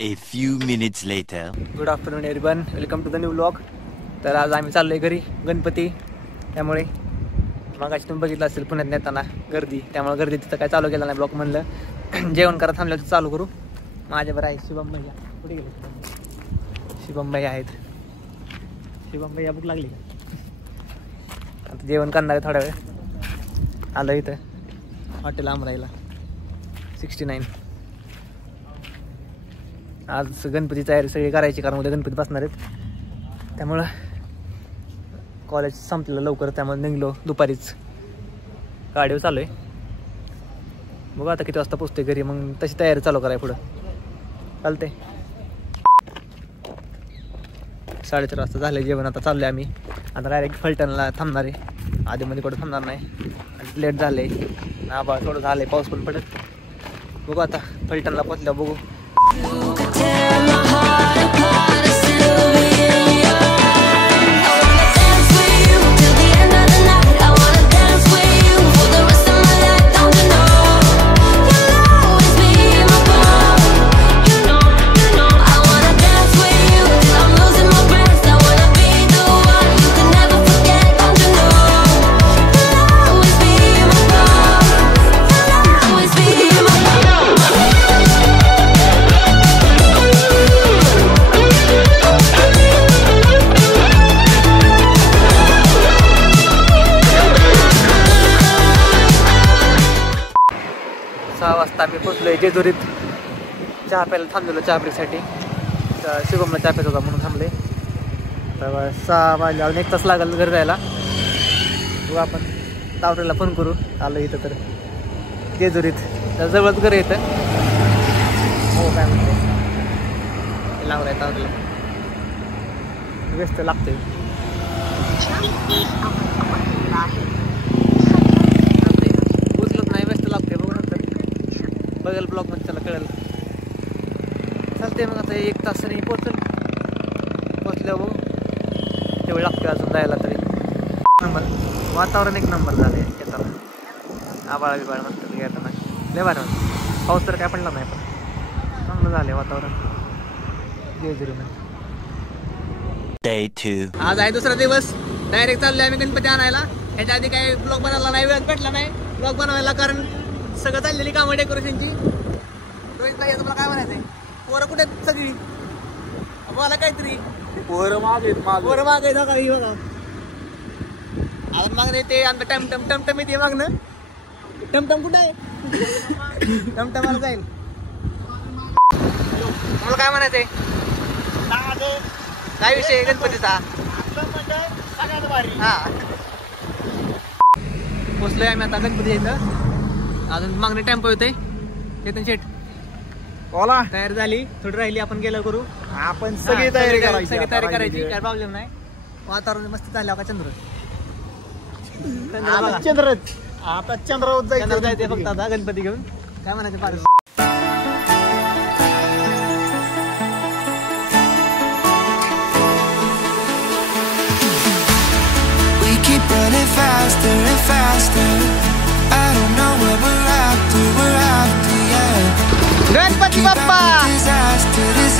A few minutes later. Good afternoon everyone, welcome to the new vlog. तर आज आम्ही चाललोय घरी, गणपती. त्यामुळे मगाशी तुम्ही बघितलं असेल पुण्यात नेताना गर्दी, त्यामुळे गर्दी तिथं काय चालू केलं नाही. ब्लॉग म्हणलं जेवण करा थांबलं तर चालू करू. माझ्यावर आहे शिवम भैया. कुठे गेले? शिवम भैया आहेत. शिवम भैया भूक लागली. आता जेवण करणार आहे थोड्या वेळ. आलं इथं हॉटेल आमराईला 69. आज गणपती तयारी सगळी करायची, कारण उद्या गणपती बसणार आहेत. त्यामुळं कॉलेज संपलेलं लवकर, त्यामुळे निघलो दुपारीच. गाडीवर चालू आहे. बघू आता किती वाजता पोचतोय घरी, मग तशी तयारी चालू कराय पुढं. चालते. 4:30 वाजता झालं जेवण. आता चाललो आहे आम्ही. आता डायरेक्ट फलटणला थांबणार आहे. आधीमध्ये कुठं थांबणार नाही. लेट झालं आहे. आभाळ थोडं झालं आहे, पाऊस पण पडत. बघू आता फलटणला पोचल्या बघू. आम्ही पोचलोय जेजुरीत. चहा प्यायला थांबलेलो, चहा ब्रेकसाठी. तर शिवमला चहा प्यायचा होता म्हणून थांबले. तर 6 वाजले, अजून 1 तास लागेल घरी जायला. बघू आपण तावरेला फोन करू. आलं इथं तर जेजुरीत, तर जवळच घर येतं. हो काय म्हणते, लागलं आहे तावरेला. व्यस्त लागतोय. बघेल ब्लॉगमध्ये, त्याला कळेल. चालते मग आता 1 तासाने पोचल्यावर बघू. तेवढं लागते अजून जायला तरी. नंबर वातावरण 1 नंबर झालं आहे येताना. आबाळा बिबाळ मस्त येताना लय भारी. पाऊस तर काय पडला नाही, पण चांगलं झालं आहे वातावरण जेजुरीमध्ये. Day 2. आज आहे दुसरा दिवस. डायरेक्ट चाललोय आम्ही गणपती आणायला. ह्याच्या आधी काही ब्लॉग बनवला नाही, वेळ भेटला नाही ब्लॉग बनवायला, कारण सगळं चाललेली कामं डेकोरेशनची. रोहित भाई तुम्हाला काय म्हणायचंय? पोरं कुठे आहेत सगळी? मला काहीतरी पोरं मागे सकाळी बघा. अजून मागणे ते आमचं टमटम येते मागणं. टमटम कुठं आहे? टमटमाला जाईल. तुम्हाला काय म्हणायचंय? काय विषय गणपतीचा? हा, पोचलोय आम्ही आता गणपती इथं. अजून मागणी टेम्पो येते. चेतन शेट बोला, तयारी झाली, थोडी राहिली, आपण गेलो करू. आपण सगळी तयारी करायची, काय प्रॉब्लेम नाही. वातावरण मस्त झालं का? चंद्र आता चंद्रावर जायचं फक्त आता गणपती घेऊन. काय म्हणायचं पार? गणपती बाप्पा,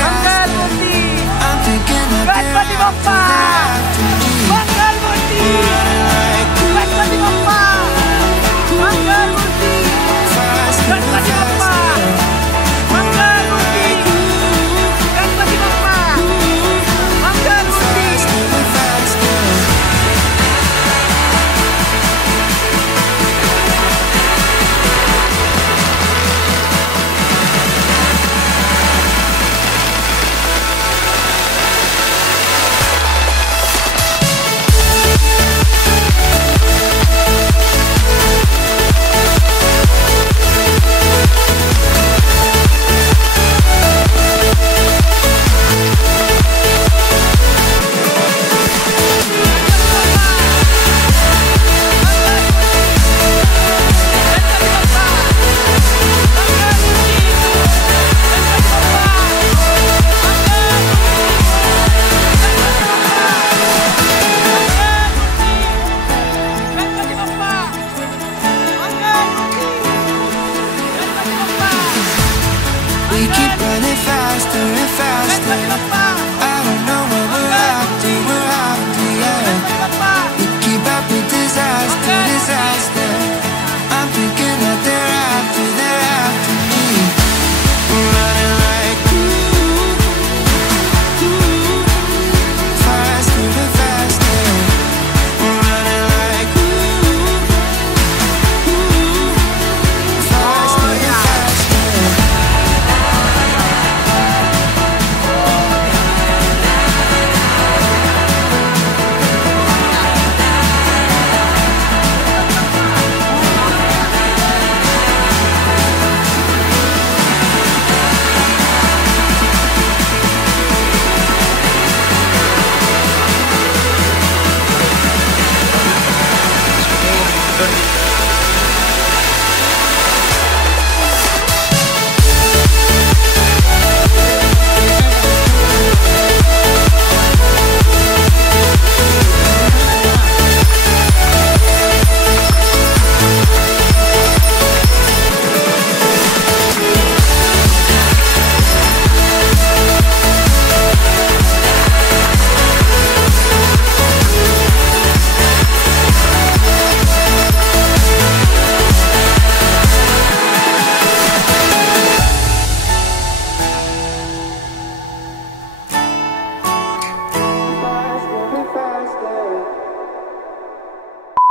मंगलमूर्ती, गणपती बाप्पा, मंगलमूर्ती, गणपती बाप्पा, मंगलमूर्ती, गणपती बाप्पा, मंगलमूर्ती, गणपती बाप्पा, मंगलमूर्ती.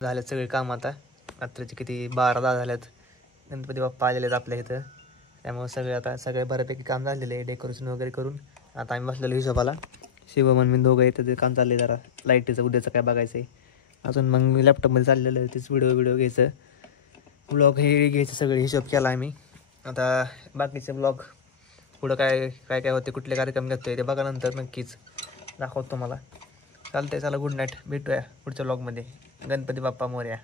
झालेत सगळे काम आता. रात्रीचे किती 12-10 झाल्यात. गणपती बाप्पा आलेले आहेत आपल्या इथं. त्यामुळे सगळे बऱ्यापैकी काम झालेलं आहे डेकोरेशन वगैरे करून. आता आम्ही बसलेलो हिशोबाला. शिवमन मी दोघं येतं ते काम चालले जरा लाईटीचं उद्याचं काय बघायचं आहे. अजून मग मी लॅपटॉपमध्ये चाललेलं आहे तेच व्हिडिओ घ्यायचं. ब्लॉग हे घ्यायचं सगळे हिशोब केला आहे मी. आता बाकीचे ब्लॉग पुढं काय होते कुठले कार्यक्रम घेतो आहे ते बघा नंतर नक्कीच दाखवतो तुम्हाला. चालतंय चला गुड नाईट भेटूया पुढच्या ब्लॉगमध्ये. गणपती बाप्पा मोरया.